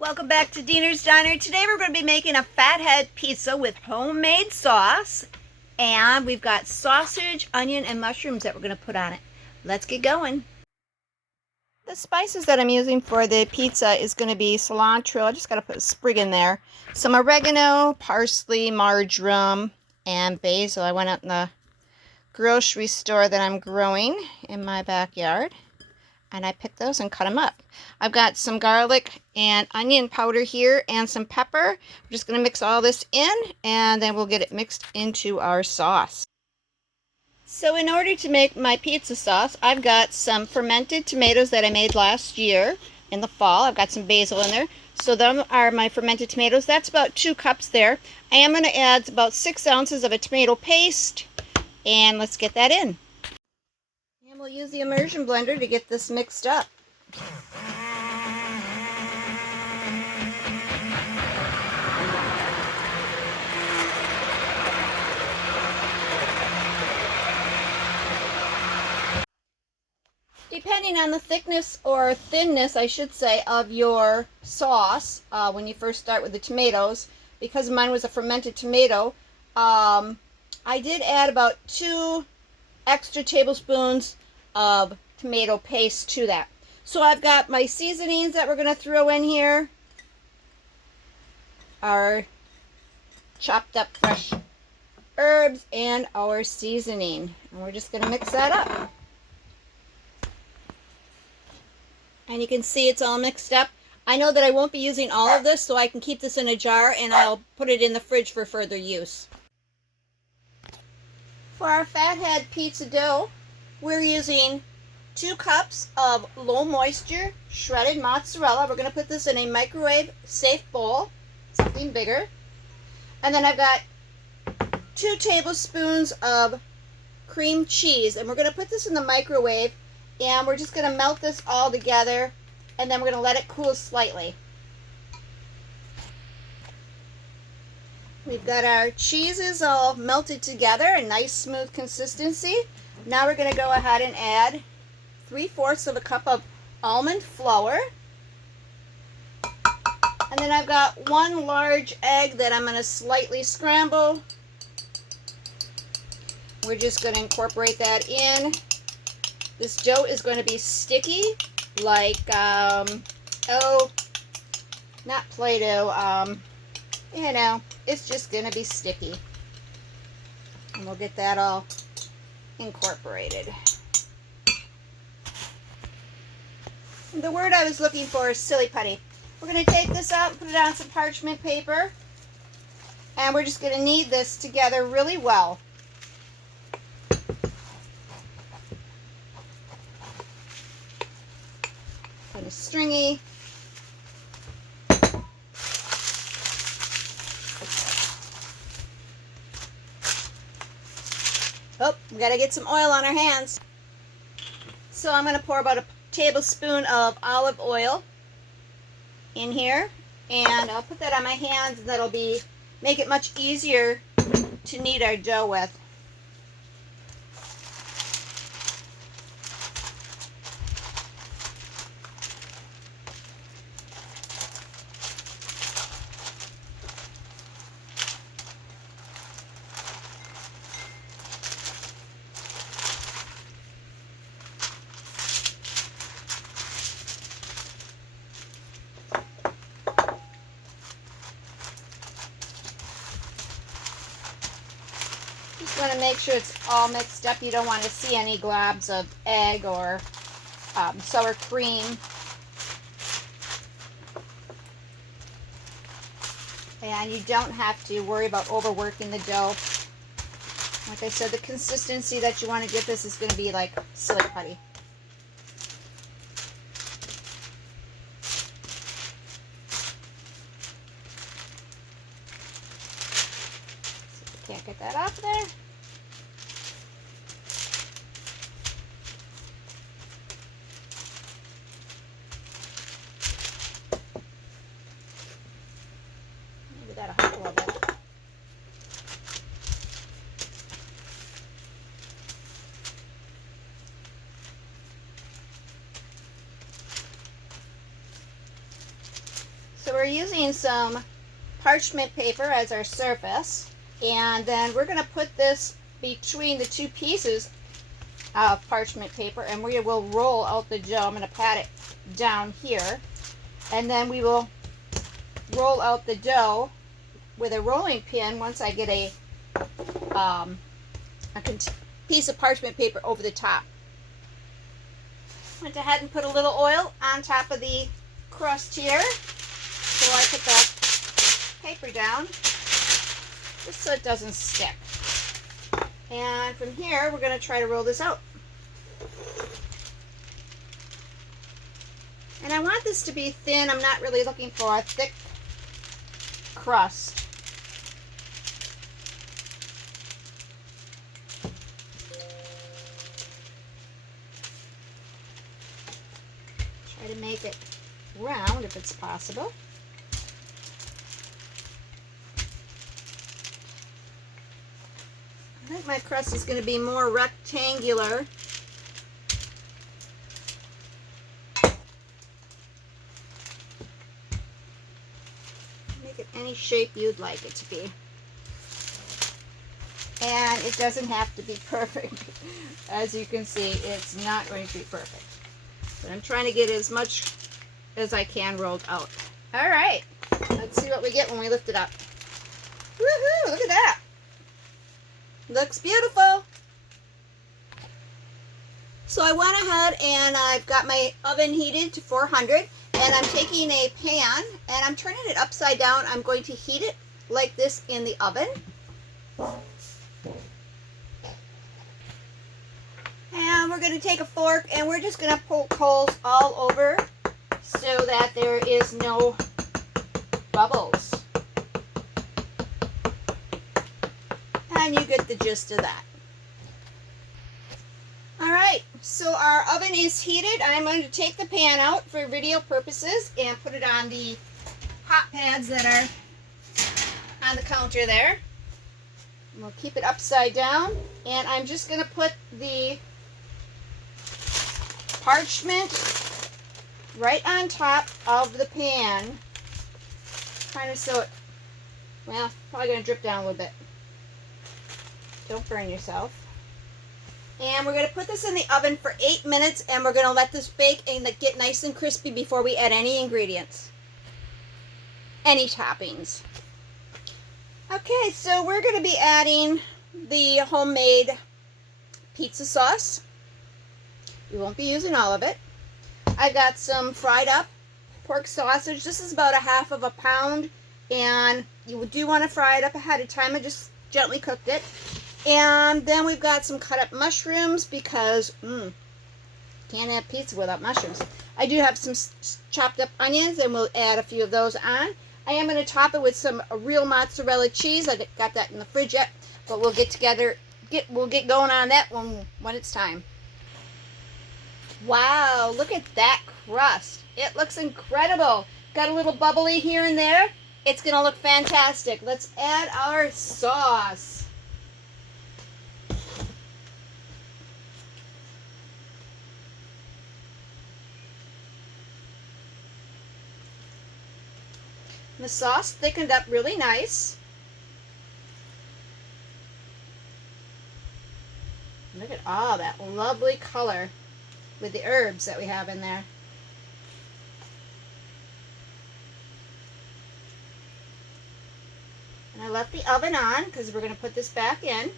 Welcome back to Diener's Diner. Today we're going to be making a fathead pizza with homemade sauce. And we've got sausage, onion, and mushrooms that we're going to put on it. Let's get going. The spices that I'm using for the pizza is going to be cilantro. I just got to put a sprig in there. Some oregano, parsley, marjoram, and basil. I went out in the grocery store that I'm growing in my backyard. And I picked those and cut them up. I've got some garlic and onion powder here and some pepper. We're just going to mix all this in and then we'll get it mixed into our sauce. So in order to make my pizza sauce, I've got some fermented tomatoes that I made last year in the fall. I've got some basil in there. So them are my fermented tomatoes. That's about 2 cups there. I am going to add about 6 ounces of a tomato paste, and let's get that in. And we'll use the immersion blender to get this mixed up. Depending on the thickness or thinness, I should say, of your sauce, when you first start with the tomatoes, because mine was a fermented tomato, I did add about 2 extra tablespoons of tomato paste to that. So I've got my seasonings that we're going to throw in here. Our chopped up fresh herbs and our seasoning. And we're just going to mix that up. And you can see it's all mixed up. I know that I won't be using all of this, so I can keep this in a jar and I'll put it in the fridge for further use. For our fathead pizza dough, we're using 2 cups of low moisture shredded mozzarella. We're going to put this in a microwave safe bowl, something bigger. And then I've got 2 tablespoons of cream cheese, and we're going to put this in the microwave, and we're just going to melt this all together, and then we're going to let it cool slightly. We've got our cheeses all melted together, a nice smooth consistency. Now we're going to go ahead and add 3/4 of a cup of almond flour. And then I've got 1 large egg that I'm going to slightly scramble. We're just going to incorporate that in. This dough is going to be sticky, like, not Play-Doh, you know, it's just going to be sticky. And we'll get that all incorporated. The word I was looking for is silly putty. We're going to take this out and put it on some parchment paper. And we're just going to knead this together really well. Kind of stringy. Oh, we got to get some oil on our hands. So I'm going to pour about a tablespoon of olive oil in here, and I'll put that on my hands, and that'll make it much easier to knead our dough with. Just want to make sure it's all mixed up. You don't want to see any globs of egg or sour cream. And you don't have to worry about overworking the dough. Like I said, the consistency that you want to get this is going to be like silly putty. Can't get that off there. Maybe that'll help a little bit. So we're using some parchment paper as our surface, and then we're going to put this between the two pieces of parchment paper, and we will roll out the dough. I'm going to pat it down here, and then we will roll out the dough with a rolling pin once I get a piece of parchment paper over the top. Went ahead and put a little oil on top of the crust here. So I put the paper down just so it doesn't stick. And from here, we're going to try to roll this out. And I want this to be thin. I'm not really looking for a thick crust. Try to make it round if it's possible. I think my crust is going to be more rectangular. Make it any shape you'd like it to be. And it doesn't have to be perfect. As you can see, it's not going to be perfect. But I'm trying to get as much as I can rolled out. All right, let's see what we get when we lift it up. Woohoo, look at that. Looks beautiful. So I went ahead and I've got my oven heated to 400, and I'm taking a pan and I'm turning it upside down. I'm going to heat it like this in the oven. And we're going to take a fork and we're just going to poke holes all over so that there is no bubbles. And you get the gist of that. Alright, so our oven is heated. I'm going to take the pan out for video purposes and put it on the hot pads that are on the counter there. And we'll keep it upside down. And I'm just going to put the parchment right on top of the pan. Kind of so it, well, probably going to drip down a little bit. Don't burn yourself. And we're going to put this in the oven for 8 minutes, and we're going to let this bake and get nice and crispy before we add any ingredients. Any toppings. Okay, so we're going to be adding the homemade pizza sauce. We won't be using all of it. I got some fried up pork sausage. This is about 1/2 pound, and you do want to fry it up ahead of time. I just gently cooked it. And then we've got some cut up mushrooms because can't have pizza without mushrooms. I do have some chopped up onions, and we'll add a few of those on. I am going to top it with some real mozzarella cheese. I got that in the fridge yet, but we'll we'll get going on that when it's time. Wow, look at that crust. It looks incredible. Got a little bubbly here and there. It's going to look fantastic. Let's add our sauce. The sauce thickened up really nice. Look at all that lovely color with the herbs that we have in there. And I left the oven on because we're going to put this back in.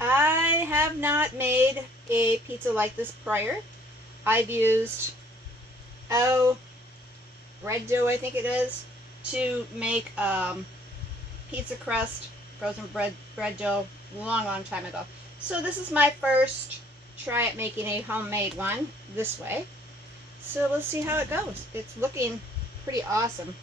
I have not made a pizza like this prior. I've used bread dough, I think it is, to make pizza crust, frozen bread dough, long time ago. So this is my first try at making a homemade one this way. So we'll see how it goes. It's looking pretty awesome.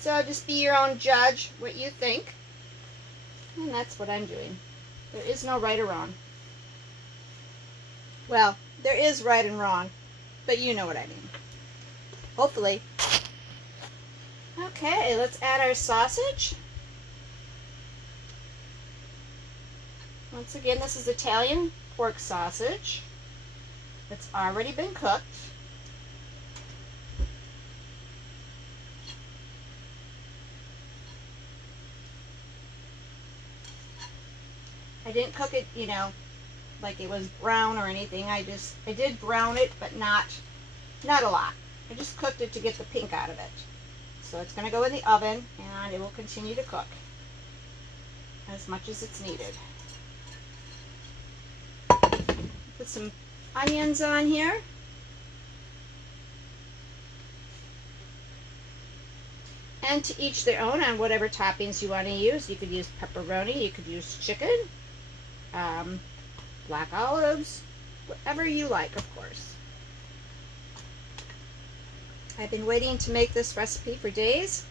So just be your own judge what you think. And that's what I'm doing. There is no right or wrong. Well, there is right and wrong, but you know what I mean. Hopefully. Okay, let's add our sausage. Once again, this is Italian pork sausage. It's already been cooked. I didn't cook it, like it was brown or anything. I did brown it, but not a lot. I just cooked it to get the pink out of it. So it's going to go in the oven, and it will continue to cook as much as it's needed. Put some onions on here. And to each their own on whatever toppings you want to use. You could use pepperoni, you could use chicken, black olives, whatever you like, of course. I've been waiting to make this recipe for days,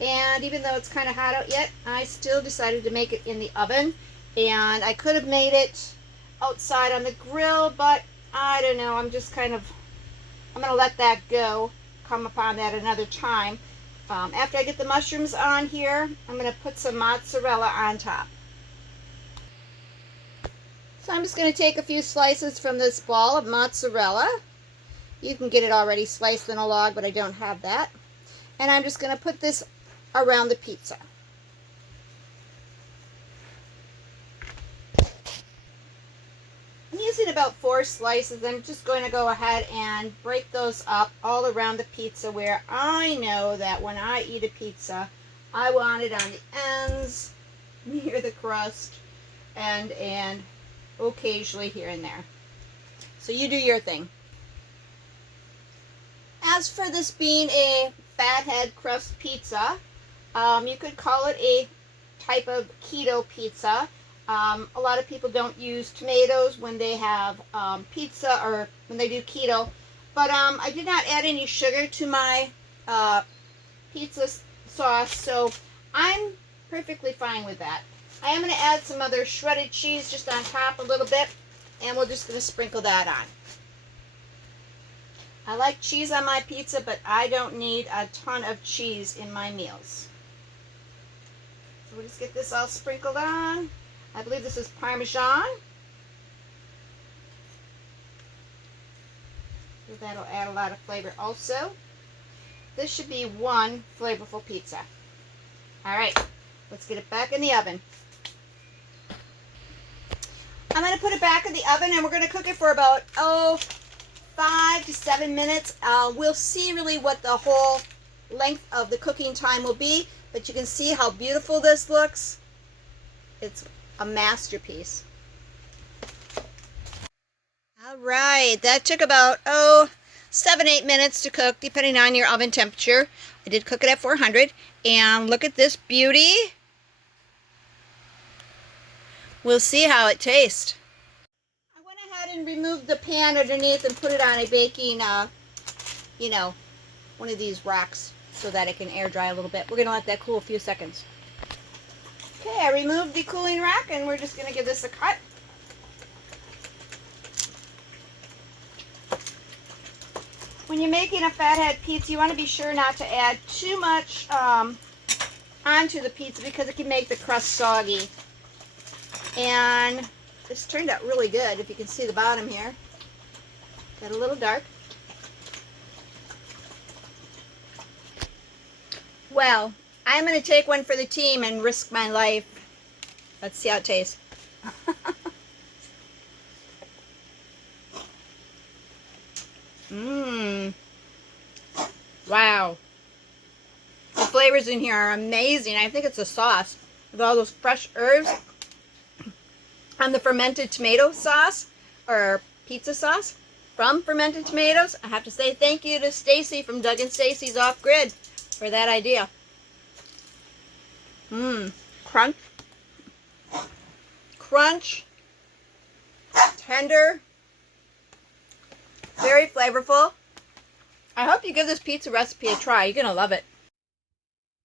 and even though it's kind of hot out yet, I still decided to make it in the oven. And I could have made it outside on the grill, but I don't know, I'm going to let that go, come upon that another time. After I get the mushrooms on here, I'm going to put some mozzarella on top. So I'm just going to take a few slices from this ball of mozzarella. You can get it already sliced in a log, but I don't have that. And I'm just going to put this around the pizza. I'm using about 4 slices. I'm just going to go ahead and break those up all around the pizza, where I know that when I eat a pizza, I want it on the ends, near the crust, and occasionally here and there. So you do your thing. As for this being a fathead crust pizza, you could call it a type of keto pizza. A lot of people don't use tomatoes when they have pizza or when they do keto. But I did not add any sugar to my pizza sauce, so I'm perfectly fine with that. I am going to add some other shredded cheese just on top a little bit, and we're just going to sprinkle that on. I like cheese on my pizza, but I don't need a ton of cheese in my meals. So we'll just get this all sprinkled on. I believe this is Parmesan. So that'll add a lot of flavor also. This should be one flavorful pizza. All right, let's get it back in the oven. I'm going to put it back in the oven, and we're going to cook it for about 5 to 7 minutes. We'll see really what the whole length of the cooking time will be, but you can see how beautiful this looks. It's a masterpiece. All right, that took about 7-8 minutes to cook, depending on your oven temperature. I did cook it at 400, and look at this beauty. We'll see how it tastes. I went ahead and removed the pan underneath and put it on a baking, one of these racks so that it can air dry a little bit. We're going to let that cool a few seconds. Okay, I removed the cooling rack, and we're just going to give this a cut. When you're making a fathead pizza, you want to be sure not to add too much onto the pizza, because it can make the crust soggy. And this turned out really good, if you can see the bottom here. Got a little dark. Well, I'm going to take one for the team and risk my life. Let's see how it tastes. Wow. The flavors in here are amazing. I think it's a sauce with all those fresh herbs. On the fermented tomato sauce, or pizza sauce from fermented tomatoes. I have to say thank you to Stacy from Doug and Stacy's Off Grid for that idea. Crunch. Crunch. Tender. Very flavorful. I hope you give this pizza recipe a try. You're going to love it.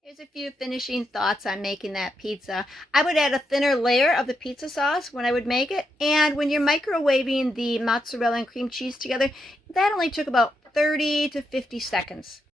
Here's a few finishing thoughts on making that pizza. I would add a thinner layer of the pizza sauce when I would make it. And when you're microwaving the mozzarella and cream cheese together, that only took about 30 to 50 seconds.